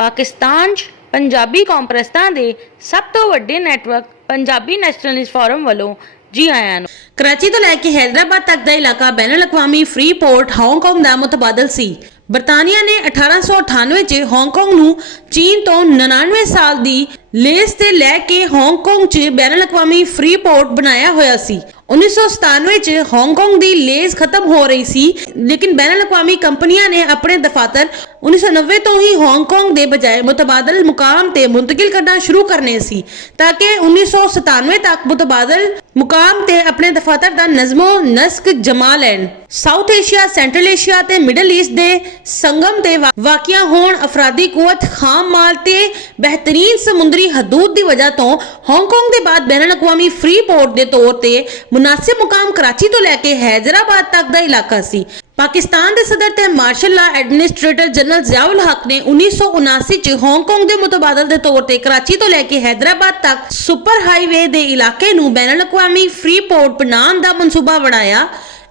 पाकिस्तान 'ਚ पंजाबी कॉन्फ्रेंसां दे सब तो वड्डे नैटवर्क पंजाबी नैशनलिस्ट फोरम वालों जी आयां नूं। कराची तो लैके हैदराबाद तक का इलाका बैनुल अक़वामी फ्री पोर्ट हांगकांग का मुतबादल सी। बरतानिया ने 1898 च हांगकांग नूं चीन तो 99 साल दी लेस ते लैके हांगकांग च बैनुल अक़वामी फ्री पोर्ट बनाया होया सी। 1997 च हांगकांग दी लेस खत्म हो रही सी, लेकिन बैनुल अक़वामी कंपनियां ने अपने दफातर 1990 तो ही हांगकांग दे बजाय मुतबादल मुकाम ते मुंतकिल करना शुरू करने सी, ताकि 1997 तक मुतबादल मुकाम ते अपने दफातर दा नज़मो नस्क जमा लैन। साउथ एशिया, सेंट्रल एशिया ते मिडल ईस्ट दे संगम ते वाकिया होण अफरादी कुवत, खाम माल ते बेहतरीन समुद्री हदूद दी वजह तो हांगकांग दे बाद बैनुल अक़वामी फ्री पोर्ट दे तौर ते मुनासिब मुकाम कराची तो लैके हैदराबाद तक दा इलाका सी। पाकिस्तान दे सदर ते martial law administrator general Ziaul Haq ने 1979 च हांगकांग दे मुतबादल दे तौर ते कराची तो लैके हैदराबाद तक सुपर हाईवे दे इलाके नूं बैनुल अक़वामी फ्री पोर्ट बनाउण दा मनसूबा बनाया।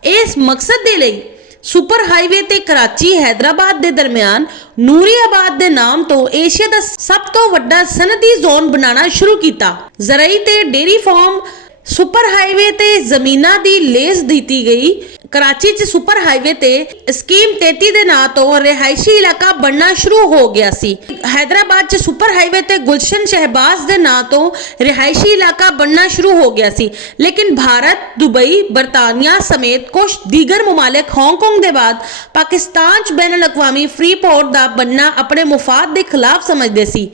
इस मकसद दे लई सुपर हाईवे ते कराची हैदराबाद दे दरमियान नूरियाबाद दे नाम तो एशिया दा सब तो वड्डा सनअती जोन बनाना शुरू कीता। ज़राई ते डेयरी फार्म सुपर हाईवे ते जमीना दी लेस दीती गई। कराची च सुपर हाईवे ते स्कीम 33 दे नां तो रिहायशी इलाका बनना शुरू हो गया सी। हैदराबाद च सुपर हाईवे ते गुलशन शहबाज दे नां तो रिहायशी इलाका बनना शुरू हो गया सी, लेकिन भारत, दुबई, बरतानिया समेत कुछ दीगर मुमालिक हांगकांग दे बाद पाकिस्तान च बैनुल अक़वामी फ्री पोर्ट दा बनना अपने मुफाद दे खिलाफ समझदे सी।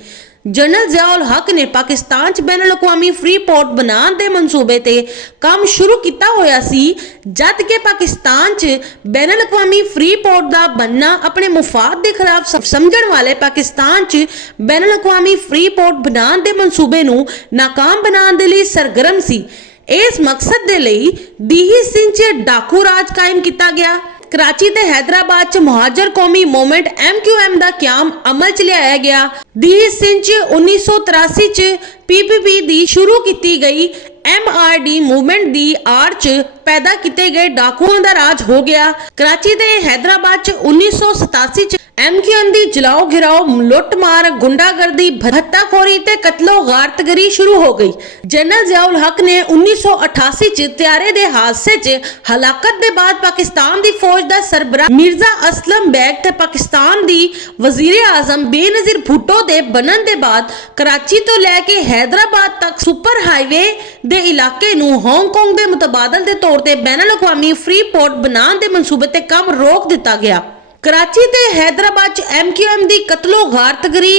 जनरल ज़ियाउल हक ने पाकिस्तान च बैनुल अक़वामी फ्री पोर्ट बनाने दे मंसूबे ते काम शुरू किया होया सी, जद के पाकिस्तान च बैनुल अक़वामी फ्री पोर्ट दा बनना अपने मुफाद के खिलाफ समझण वाले पाकिस्तान च बैनुल अक़वामी फ्री पोर्ट बनाने दे मंसूबे नूं नाकाम बनाने दे लई सरगर्म सी। इस मकसद दे लई डीही सिंह च डाकू राज कायम किया गया। कराची ते हैदराबाद च मुहाजिर कौमी मूवमेंट MQM दा क्याम अमल च लियाया गया। डीही सिंह च 1983 च PPP दी शुरू की गई। MRD मूवमेंट दी आड़ च पैदा किए गए डाकुओं दा राज हो गया। कराची ते हैदराबाद च 1987 च MQM दी जलाओ घिराओ, लुट मार, गुंडागर्दी, भत्ताखोरी ते कत्लो गारतगरी शुरू हो गई। जनरल ज़ियाउल हक ने 1988 च त्यारे दे हादसे च हलाकत दे बाद पाकिस्तान दी फौज दा सरबराह मिर्जा असलम बेग ते पाकिस्तान दी वजीर आजम बेनज़ीर भुट्टो दे बनन दे बाद कराची तो लैके हैदराबाद तक सुपर हाईवे दे इलाके नूं हांगकांग दे मुतबादल दे तौर ते बैनुल अक़वामी फ्री पोर्ट बनाने दे मंसूबे ते काम रोक दिता गया। कराची ते हैदराबाद च MQM दी कत्लो गारतगरी,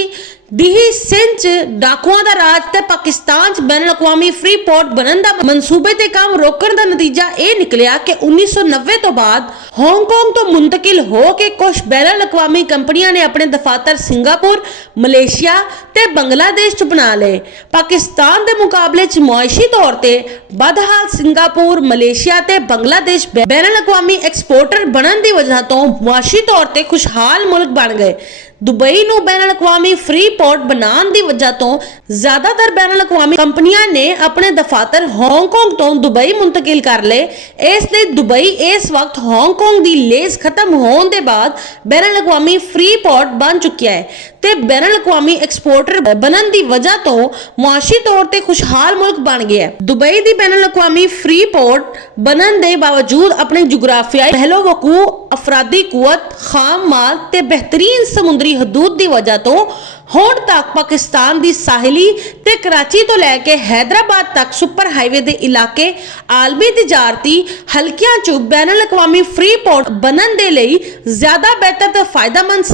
डीही सिंह च डाकुआं दा राज ते पाकिस्तान च बैनुल अक़वामी फ्री पोर्ट बनन दा मंसूबे ते काम रोकण दा नतीजा यह निकलिया कि 1990 तो बाद हांगकांग तो मुंतकिल हो के कुछ बैनुल अक़वामी कंपनियां ने अपने दफातर सिंगापुर, मलेशिया ते बांग्लादेश च बना लए। पाकिस्तान दे मुकाबले च मुआशी तौर ते बदहाल सिंगापुर, मलेशिया ते बांग्लादेश बैनुल अक़वामी एक्सपोर्टर बनन दी वजह तो मुआशी तौर ते खुशहाल मुल्क बन गए। दुबई नूं बैनुल अक़वामी फ्री पोर्ट बनाने की वजह तो ज्यादातर बैनुल अक़वामी कंपनियां ने अपने दफातर हांगकांग तो दुबई मुंतकिल कर ले। इसलिए दुबई इस वक्त हांगकांग की लेस खत्म होने के बाद बैनुल अक़वामी फ्री पोर्ट बन चुका है ते बैनुल अक़वामी एक्सपोर्टर बनन की वजह तो मुआशी तौर ते खुशहाल मुल्क बन गया। दुबई की बैनुल अक़वामी फ्री पोर्ट बनन के बावजूद अपने जुगराफियाई पहलो वकू, अफरादी कुवत, खाम माल ते बेहतरीन समुद्री हदूद की वजह तो हुण तक पाकिस्तान की साहिली ते कराची तो लैके हैदराबाद तक सुपर हाईवे के इलाके आलमी तिजारती हल्कियां चो बैनुल अक़वामी फ्री पोर्ट बनन दे लई ज्यादा बेहतर ते फायदेमंद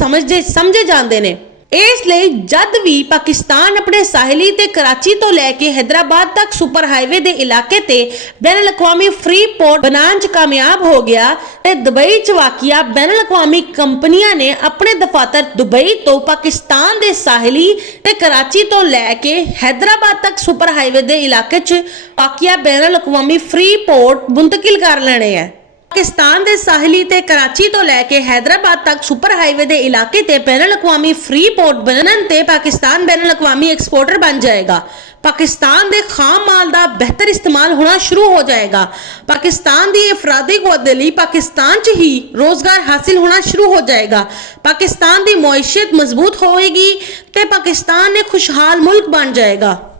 समझे जाते हैं। इसलिए जद भी पाकिस्तान अपने साहिली ते कराची तो लैके हैदराबाद तक सुपर हाईवे दे इलाके ते बैनुल अक़वामी फ्री पोर्ट बनाने च कामयाब हो गया ते दुबई च वाकिया बैनुल अक़वामी कंपनियां ने अपने दफातर दुबई तो पाकिस्तान दे साहिली ते कराची तो लैके हैदराबाद तक सुपर हाईवे दे इलाके च वाकिया बैनुल अक़वामी फ्री पोर्ट मुंतकिल कर लेने हैं। पाकिस्तान दे साहिली ते कराची तो लैके हैदराबाद तक सुपर हाईवे दे इलाके ते बैनुल अक़वामी फ्री पोर्ट बनन ते पाकिस्तान बैनुल अक़वामी एक्सपोर्टर बन जाएगा। ਪਾਕਿਸਤਾਨ ਦੇ ਖਾਮ ਮਾਲ ਦਾ ਬਿਹਤਰ ਇਸਤੇਮਾਲ ਹੋਣਾ ਸ਼ੁਰੂ ਹੋ ਜਾਏਗਾ। ਪਾਕਿਸਤਾਨ ਦੀ ਅਫਰਾਦੀ ਕੌਤ ਦੇ ਲਈ ਪਾਕਿਸਤਾਨ 'ਚ ਹੀ ਰੋਜ਼ਗਾਰ ਹਾਸਿਲ ਹੋਣਾ ਸ਼ੁਰੂ ਹੋ ਜਾਏਗਾ। ਪਾਕਿਸਤਾਨ ਦੀ ਮੁਈਸ਼ਤ ਮਜ਼ਬੂਤ ਹੋਏਗੀ ਤੇ ਪਾਕਿਸਤਾਨ ਇੱਕ ਖੁਸ਼ਹਾਲ ਮੁਲਕ ਬਣ ਜਾਏਗਾ।